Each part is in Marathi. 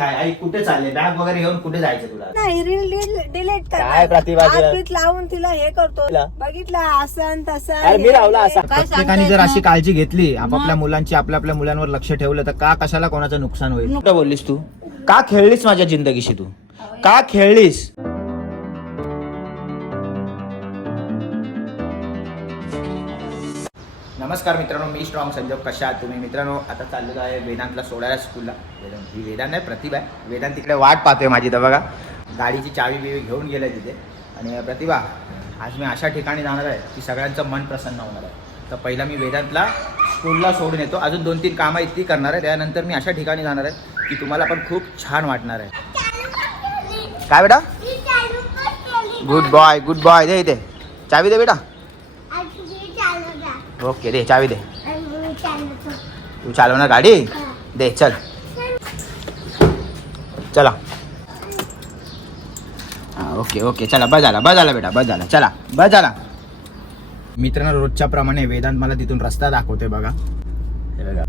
आई कुठे चालले? बॅग वगैरे घेऊन कुठे जायचं तुला? नाही रील डिलीट काय प्रतिभा तिला? लावून तिला हे करतो. तिला? बघितलं असं तसं अरे मी हे लावला ते. असा काय प्रत्येकाने जर अशी. काळजी घेतली आपापल्या मुलांची आपल्या आपल्या मुलांवर लक्ष ठेवलं तर का कशाला कोणाचं नुकसान होईल? कुठं बोललीस तू? का खेळलीस माझ्या जिंदगीशी तू? का खेळलीस? नमस्कार मित्रांनो मी स्ट्रॉंग संजोग कशा तुम्ही? मित्रांनो आता चाललेलो आहे वेदांतला सोडायला स्कूलला वेदांत ही वेदांत नाही प्रतिभा आहे. वेदांत तिकडे वाट पाहतोय माझी तर बघा. गाडीची चावी बिवी घेऊन गेलं तिथे. आणि प्रतिभा आज मी अशा ठिकाणी जाणार आहे की सगळ्यांचं मन प्रसन्न होणार आहे. तर पहिला मी वेदांतला स्कूलला सोडून येतो. अजून दोन तीन कामं इतकी करणार आहे. त्यानंतर मी अशा ठिकाणी जाणार आहे की तुम्हाला पण खूप छान वाटणार आहे. काय बेटा? गुड बॉय गुड बॉय दे इथे. चावी दे बेटा. ओके दे चावी दे. तू चालवणार गाडी? दे चल. चला. हा, ओके ओके चला बस झाला बस झाला बेटा बस झाला चला बस झाला मित्रांनो रोजच्या प्रमाणे वेदांत मला तिथून रस्ता दाखवते बघा. हे बघा.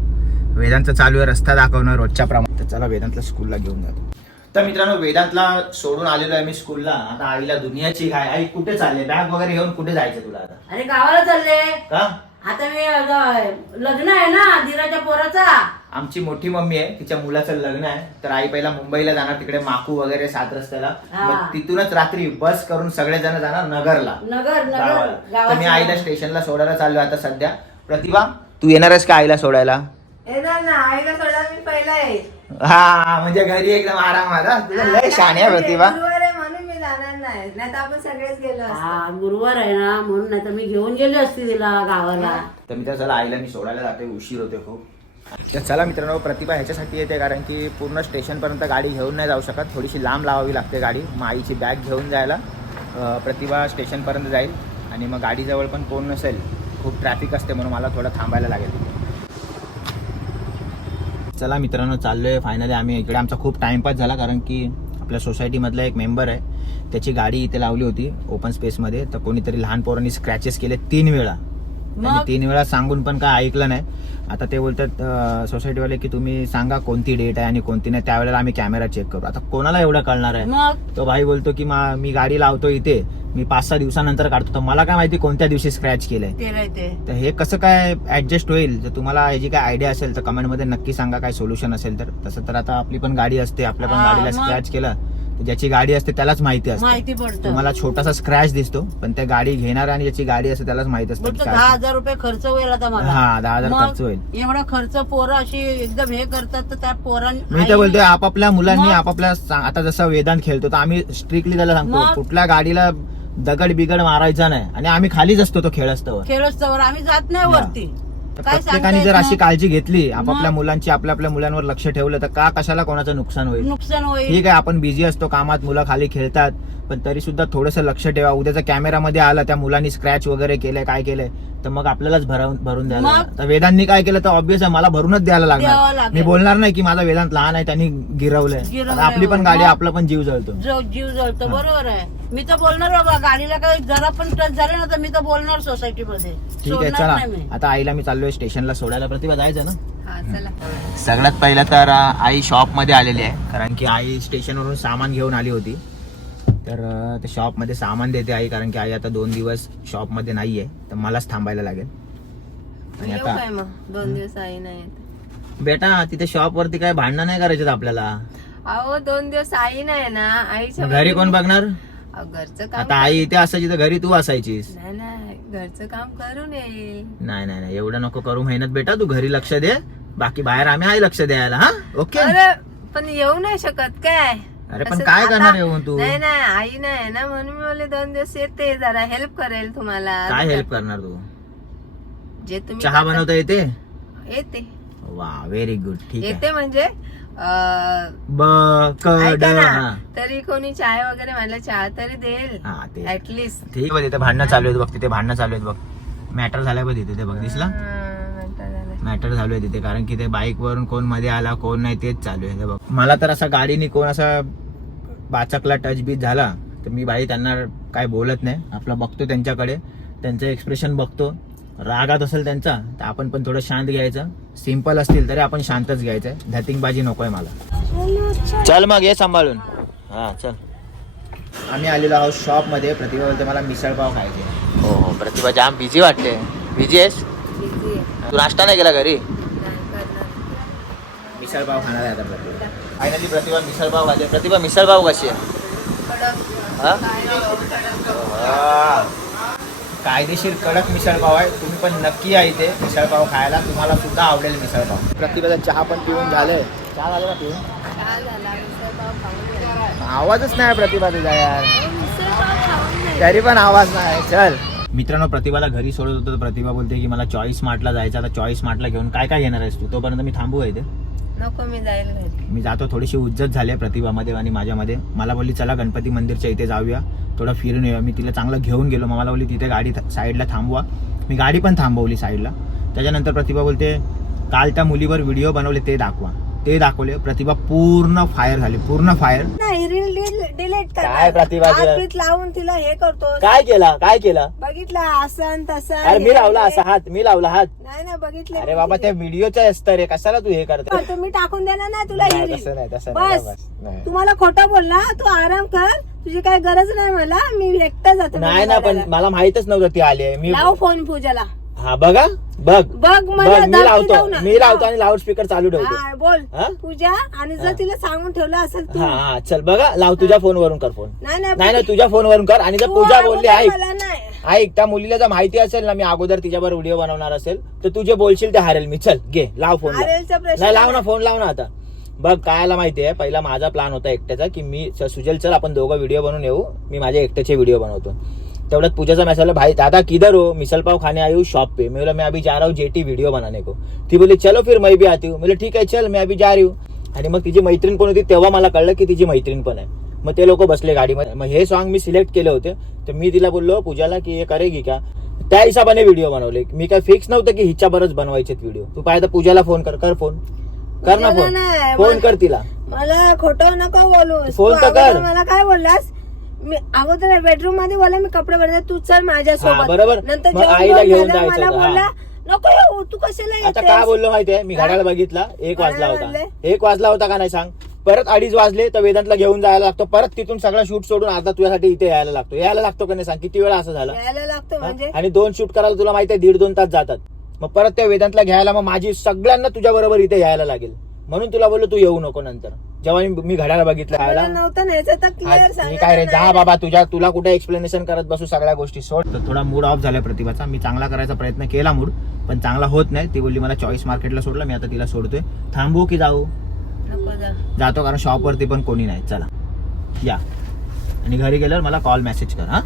वेदांतचा चालू आहे रस्ता दाखवणं रोजच्या प्रमाणे. तर चला वेदांतला स्कूलला घेऊन जातो तर मित्रांनो वेदांतला सोडून आलेलो आहे मी स्कूलला आता आईला दुनियाची काय? आई कुठे चालले? बॅग वगैरे घेऊन कुठे जायचं तुला आता? अरे गावाला चालले. का? आता मी लग्न आहे ना धीराच्या पोराचा. आमची मोठी मम्मी आहे तिच्या मुलाचं लग्न आहे. तर आई पहिला मुंबईला जाणार तिकडे माकू वगैरे सात रस्त्याला. हा. मग तिथूनच रात्री बस करून सगळेजण जाणार नगरला. नगर नगर गावाला. तर मी गावाचं आईला. स्टेशनला सोडायला चाललो आता सध्या. प्रतिभा तू येणार आहेस का आईला सोडायला? येणार ना आईला सोडा मी पहिला येईल हा म्हणजे घरी एकदम आरामात हा. तुझं लय शान आहे प्रतिभा गुरुवार आहे म्हणून मी जाणार नाही नाही तर आपण सगळेच गेलो असतो. हा गुरुवार आहे ना म्हणून नाही तर मी घेऊन गेली असती तिला गावाला. तर मी चला आईला मी सोडायला जाते. उशीर होते खूप. तर चला मित्रांनो प्रतिभा ह्याच्यासाठी येते कारण की पूर्ण स्टेशनपर्यंत गाडी घेऊन नाही जाऊ शकत. थोडीशी लांब लावावी लागते गाडी. मग आईची बॅग घेऊन जायला अं, प्रतिभा स्टेशनपर्यंत जाईल. आणि मग गाडीजवळ पण कोण नसेल खूप ट्रॅफिक असते म्हणून मला थोडं थांबायला लागेल. तिथे चला मित्रांनो चाललोय. फायनली आम्ही इकडे आमचा खूप टाइमपास झाला कारण की आपल्या सोसायटीमधला एक मेंबर आहे. त्याची गाडी इथे लावली होती ओपन स्पेसमध्ये तर कोणीतरी लहान पोरांनी स्क्रॅचेस केले तीन वेळा. त्यांनी? तीन वेळा सांगून पण काय ऐकलं नाही. आता ते बोलतात सोसायटीवाले की तुम्ही सांगा कोणती डेट आहे आणि कोणती नाही. त्यावेळेला आम्ही कॅमेरा चेक करू. आता कोणाला एवढं कळणार आहे? तो भाई बोलतो की मा- गाडी लावतो इथे. मी पाच सहा दिवसानंतर काढतो. तर मला काय माहिती कोणत्या दिवशी स्क्रॅच केलंय. तर हे कसं काय ऍडजस्ट होईल? जर तुम्हाला याची काय आयडिया असेल तर कमेंटमध्ये नक्की सांगा. काय सोल्युशन असेल तर. तसं तर आता आपली पण गाडी असते. आपल्या पण गाडीला? स्क्रॅच केला. ज्याची गाडी असते त्यालाच माहिती असते माहिती पडतं तुम्हाला छोटासा स्क्रॅच दिसतो पण त्या गाडी घेणार आणि ज्याची गाडी असते त्यालाच माहीत असतं की बोलतो काय दहा असतं. हजार रुपये खर्च होईल आता मला हा दहा हजार मग खर्च होईल एवढा खर्च पोरं अशी एकदम हे करतात तर त्या पोरांनी मी तर बोलतोय आपापल्या मुलांनी मग? आपापल्या सा- आता जसं वेदांत खेळतो तर आम्ही स्ट्रिक्टली त्याला सांगतो मग? कुठल्या गाडीला दगड बिगड मारायचा नाही आणि आम्ही खालीच असतो तो खेळ असतो खेळच आम्ही जात नाही. वरती तर काय प्रत्येकाने सांगता जर येत अशी नाही. काळजी घेतली आपापल्या? मुलांची आपल्या आपल्या मुलांवर लक्ष ठेवलं तर का कशाला कोणाचं नुकसान होईल नुकसान होईल ठीक आहे आपण बिझी असतो कामात मुलं खाली खेळतात पण तरी सुद्धा थोडस लक्ष ठेवा. उद्याचा कॅमेरामध्ये आला त्या मुलांनी स्क्रॅच वगैरे केलंय काय केलंय तर मग आपल्यालाच भरवून भरून द्यायला मग? लागणार. तर वेदांनी काय केलं तर ऑब्विस आहे मला भरूनच द्यायला द्यावं लागणार. लागेल. मी बोलणार नाही की माझा वेदांत लहान आहे त्यांनी गिरवलंय. गिरवलंय. आता आपली पण गाडी मग? आपला पण जीव जळतो. जो जीव जळतो हा. बरोबर आहे. मी तर बोलणार बाबा गाडीला काही जरा पण टच झाले ना तर मी तर बोलणार सोसायटी मध्ये. ठीक आहे सोडणार चला. नाही मी. आता आईला मी चाललोय स्टेशनला सोडायला. प्रतिभा जायचं ना? हा चला. सगळ्यात पहिलं तर अं, आई शॉपमध्ये आलेली आहे. कारण की आई स्टेशनवरून सामान घेऊन आली होती. तर ते शॉपमध्ये सामान देते आई कारण की आई आता दोन दिवस शॉपमध्ये नाहीये. तर मलाच थांबायला लागेल. आणि येऊ काय आता मग? दोन दिवस आई नाही येत. बेटा तिथे शॉप वरती काय भांडणं नाही करायचे आपल्याला? अहो दोन दिवस आई नाही ना. आईच्या घरी कोण बघणार? अहो, घरचं काम आता आई इथे असायची तर घरी तू असायचीस. नाही नाही. घरचं काम करून येईल. नाही नाही नाही. एवढं नको करू मेहनत बेटा. तू घरी लक्ष दे. बाकी बाहेर आम्ही आहे लक्ष द्यायला हा? ओके? अरे पण येऊ नाही शकत काय? अरे पण काय आता- करणार येऊन तू? नाही नाही आई नाही ना म्हणून मी बोलले दोन दिवस येते जरा हेल्प करेल तुम्हाला. काय हेल्प करणार तू? जे तुम्ही चहा बनवता येते? येते. वा व्हेरी गुड ठीक आहे. येते म्हणजे अं, ब हा. तरी कोणी चाय वगैरे म्हणलं चहा तरी देईल हा ते ऍटलिस्ट ठीक आहे तिथे भांडणं चालू आहेत बघ तिथे भांडणं चालू आहेत बघ. मॅटर झालंय बघ तिथे ते बघ दिसला? मॅटर आहे तिथे कारण की ते बाईक वरून कोणमध्ये आला कोण नाही तेच चालू आहे बघ. मला तर असा गाडीने कोण असा बाचकला टच बीच झाला तर मी बाई त्यांना काय बोलत नाही. आपलं बघतो त्यांच्याकडे. त्यांचं एक्सप्रेशन बघतो. रागात असेल त्यांचा तर आपण पण थोडं शांत घ्यायचं. सिंपल असतील तरी आपण शांतच घ्यायचं. धतिंगबाजी नकोय मला. चल मग ये सांभाळून. हा चल. आम्ही आलेलो आहोत शॉपमध्ये प्रतिभा बोलते मला मिसळपाव खायचे. हो हो प्रतिभा जाम बिझी वाटते. बिझी आहेस? तू नाश्ता नाही केला घरी? मिसळपाव खाणार आहे आता प्रतिभा. फायनली प्रतिभा मिसळपाव खाते. प्रतिभा मिसळपाव कशी आहे? हा? वा. कायदेशीर कडक मिसळपाव आहे. तुम्ही पण नक्की या इथे. मिसळपाव खायला तुम्हाला सुद्धा आवडेल मिसळपाव प्रतिभाचा चहा पण पिऊन झाले. चहा झाला ना पिऊन? आवाजच नाही प्रतिभा तुझा यार. तरी पण आवाज नाही. चल. मित्रांनो प्रतिभाला घरी सोडत होतो तर प्रतिभा बोलते की मला चॉईस मार्टला जायचं आता चॉईस मार्टला घेऊन काय काय घेणार आहेस तू? तोपर्यंत मी थांबू आहे ते नको मी जाईल घरी. मी जातो थोडीशी उज्जत झाली आहे प्रतिभामध्ये आणि माझ्यामध्ये. मला बोलली चला गणपती मंदिरच्या इथे जाऊया. थोडं फिरून येऊया. मी तिला चांगलं घेऊन गेलो. मग मला बोलली तिथे गाडी थ- साईडला थांबवा. मी गाडी पण थांबवली साईडला. त्याच्यानंतर प्रतिभा बोलते काल त्या मुलीवर व्हिडिओ बनवले ते दाखवा. ते दाखवले. प्रतिभा पूर्ण फायर झाली. पूर्ण फायर नाही रील डिलीट काय प्रतिभा लावून तिला हे करतो. काय केला? काय केला? बघितलं असं तसं अरे मी लावला असा हात मी लावला हात. नाही ना बघितलं अरे बाबा त्या व्हिडिओच्या असतं रे कशाला तू हे करते? तुम्ही टाकून देणार ना तुला ही नाही, reel. तसं नाही तसं नाही बस. बस. नाही. तुम्हाला खोटं बोलला तू आराम कर. तुझी काय गरज नाही मला. मी एकटा जातो नाही ना पण मला माहितच नव्हतं ती आली आहे. मी लाव फोन पूजाला. हा बघा. बघ. बघ मला बघ मी लावतो. ना. मी लावतो आणि लाऊड स्पीकर चालू ठेवतो. हा, बोल. हा? पूजा आणि जर तिला सांगून ठेवलं असेल तू. हा हा चल बघा. लाव तुझ्या फोनवरून कर फोन. नाही नाही नाही तुझ्या फोनवरून कर. आणि जर तू पूजा बोलली अगोदर ऐक मला नाही. ऐक त्या मुलीला जर माहिती असेल ना मी अगोदर तिच्यावर व्हिडिओ बनवणार असेल तर तू जे बोलशील ते हारेल मी. चल घे लाव फोन हारेलचा प्रश्न नाही लाव ना. फोन लाव ना आता. बघ कायला माहिती आहे पहिला माझा प्लान होता एकट्याचा की मी स- सुजल चल आपण दोघं व्हिडिओ बनवून येऊ. मी माझ्या एकट्याचे व्हिडिओ बनवतो. तेवढ्यात पूजाचा मेसेज आला भाई दादा किधर हो? मिसल पाव खाने आई हूँ शॉप पे. मैं बोला मैं अभी जा रहा हूँ जेटी वीडियो बनाने को. ती बोली चलो फिर मैं भी आती हूँ. बोले ठीक आहे चल मैं अभी जा रही हूँ. आणि मग तिची मैत्रीण कोण होती तेव्हा मला कळलं की तिची मैत्रीण पण आहे. मग ते लोक बसले गाडीमध्ये. मग हे सॉन्ग मी सिलेक्ट केले होते. तर मी तिला बोललो पूजाला की हे करेगी का? त्या हिशोबाने व्हिडिओ बनवले. मी काय फिक्स नव्हतं की हिच्या बरंच बनवायचे व्हिडिओ तू पाहिजे पूजाला फोन कर कर फोन कर ना फोन फोन कर तिला. मला खोटं नको बोलू फोन तर कर. मला काय बोललास? मी अगोदर बेडरूममध्ये बोला मी कपडे बदलते. तू चल हा, माझ्यासोबत बरोबर. नंतर मग जेवण आईला बिवण घेऊन जायचं मला होतं, हा. बोलला नको येऊ तू कशाला आता येतेस?" काय बोललो माहितीये? मी? घड्याळ बघितला एक वाजला घड्याळ होता. वाजले? एक वाजला होता का नाही सांग? परत अडीच वाजले तर वेदांतला घेऊन जायला लागतो. परत तिथून सगळा शूट सोडून आता तुझ्यासाठी इथे यायला लागतो. यायला लागतो का नाही सांग? किती वेळा असं झालं? यायला लागतो हा? म्हणजे? आणि दोन शूट करायला तुला माहिती आहे दीड दोन तास जातात. मग परत त्या वेदांतला घ्यायला मग माझी सगळ्यांना तुझ्या बरोबर इथे यायला लागेल. म्हणून तुला बोललो तू येऊ नको नंतर. जेव्हा मी- मी घड्याळ बघितलं नव्हतं न्यायचं तर क्लिअर आज मी काय रे? जा बाबा तुझ्या तुला कुठे एक्सप्लेनेशन करत बसू सगळ्या गोष्टी? सोड. तर थोडा मूड ऑफ झालाय प्रतिभाचा. मी चांगला करायचा प्रयत्न केला मूड पण चांगला होत नाही. ती बोलली मला चॉईस मार्केटला सोडलं मी आता तिला सोडतोय. थांबू की जाऊ? जातो कारण शॉपवरती पण कोणी नाही. चला या. आणि घरी गेल्यावर मला कॉल मेसेज कर हा?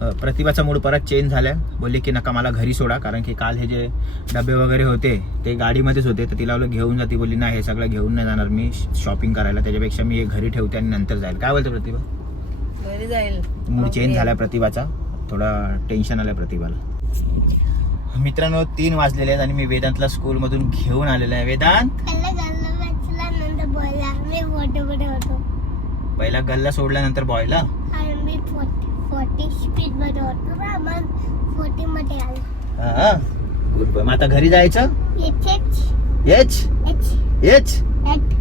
प्रतिभाचा मूड परत चेंज झालाय. बोलली की नका मला घरी सोडा. कारण की काल हे जे डबे वगैरे होते ते गाडीमध्येच होते. तर तिला घेऊन जाते बोलली नाही हे सगळं घेऊन नाही जाणार मी. शॉपिंग करायला. त्याच्यापेक्षा मी हे घरी ठेवते आणि नंतर जाईल. काय बोलते प्रतिभा? घरी जाईल. Mood change. झालाय प्रतिभाचा. थोडा टेन्शन आलाय प्रतिभाला. मित्रांनो तीन वाजलेले आहेत आणि मी वेदांतला स्कूलमधून घेऊन आलेलो आहे. वेदांत? पहिला गल्ला सोडल्यानंतर बॉयला फोर्टी फोर्टी स्पीडमध्ये होतो ना मग फोर्टी मध्ये आलो. Good boy. मग आता घरी जायचं? येच एच येच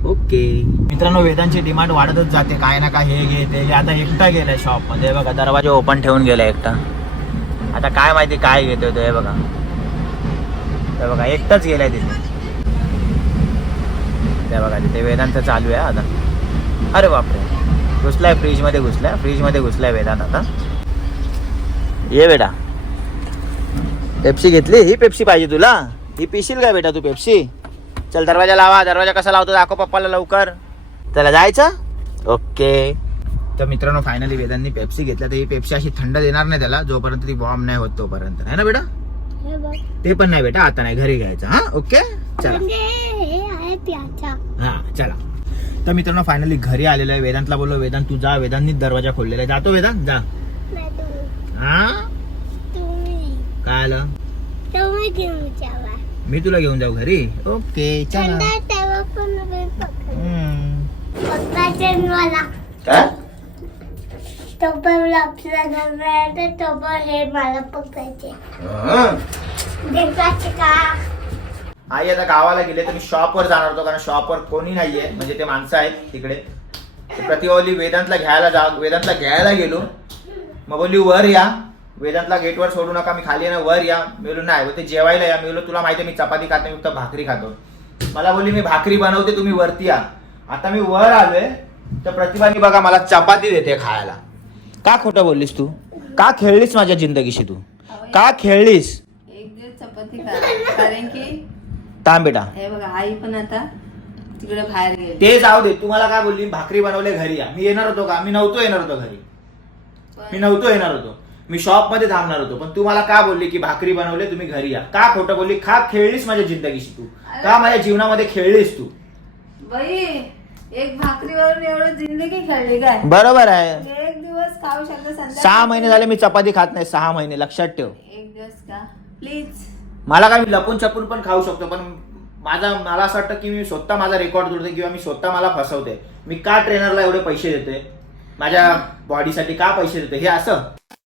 ओके मित्रांनो वेदांची डिमांड वाढतच जाते. काय ना काय हे घे ते घे आता एकटा गेलाय शॉपमध्ये. बघा दरवाजा ओपन ठेवून गेलाय एकटा. आता काय माहिती काय घेतोय तो हे बघा. हे बघा एकटाच गेलाय तिथे. ते बघा तिथे वेदांत चालू आहे आता. अरे बापरे. घुसलाय फ्रीजमध्ये घुसलाय. फ्रीजमध्ये घुसलाय वेदांत आता. ये बेटा. पेप्सी घेतली? ही पेप्सी पाहिजे तुला. ही पिशील का बेटा तू पेप्सी? चल दरवाजा लावा. दरवाजा कसा लावतो दाखव पप्पाला लवकर. चला जायचं? ओके. तर मित्रांनो फायनली वेदांनी पेप्सी घेतल्या. तर ही पेप्सी अशी थंड देणार नाही त्याला. जोपर्यंत ती बॉम्ब नाही होत तोपर्यंत. आहे ना बेटा? ते पण नाही बेटा. आता नाही. घरी घ्यायचं हा? ओके? चला. म्हणजे हा चला. तर मित्रांनो फायनली घरी आलेलं आहे. वेदांतला बोललो वेदांत तू जा. वेदांतनीच दरवाजा खोललेला आहे. जातो वेदांत? जा. हा? काय आलं? मी तुला घेऊन जाऊ घरी? ओके चला. मला हे? पकडायचे आई आता गावाला गेले तर मी शॉपवर जाणार होतो कारण शॉपवर कोणी नाहीये. म्हणजे ते माणसं आहेत तिकडे. बोलली वेदांतला घ्यायला जा वेदांतला घ्यायला गेलो. मग बोलली वर या. वेदांतला गेटवर सोडू नका मी खाली आहे ना वर या. मी बोललो नाही बोलते जेवायला या. मी बोललो तुला माहिती आहे मी चपाती खात नाही फक्त भाकरी खातो. मला बोलली मी भाकरी बनवते तुम्ही वरती या. आता मी वर आलोय तर प्रतिभाने बघा मला चपाती देते खायला. का खोटं बोललीस तू? का खेळलीस माझ्या जिंदगीशी तू? का खेळलीस? एक दिवस चपाती खा कारण की थांब बेटा. हे बघा आई पण आता तिकडे बाहेर गेली. ते जाऊ दे तुम्हाला काय बोलली? भाकरी बनवले घरी या. मी येणार होतो का? मी नव्हतो येणार होतो घरी. मी नव्हतो येणार होतो. मी शॉपमध्ये थांबणार होतो. पण तू मला का बोलली की भाकरी बनवले तुम्ही घरी या. का खोटं बोलली? का खेळलीस माझ्या जिंदगीशी तू? का माझ्या जीवनामध्ये खेळलीस तू? बाई एक भाकरीवरून एवढं जिंदगी खेळली काय? बरोबर आहे. एक दिवस खाऊ शकतो सहा महिने झाले मी चपाती खात नाही. सहा महिने. लक्षात ठेव. एक दिवस का? प्लीज मला काय मी लपून छपून पण खाऊ शकतो पण माझा मला असं वाटतं की मी स्वतः माझा रेकॉर्ड तोडते किंवा मी स्वतः मला फसवते. मी का ट्रेनरला एवढे पैसे देते? माझ्या बॉडीसाठी का पैसे देते? हे असं.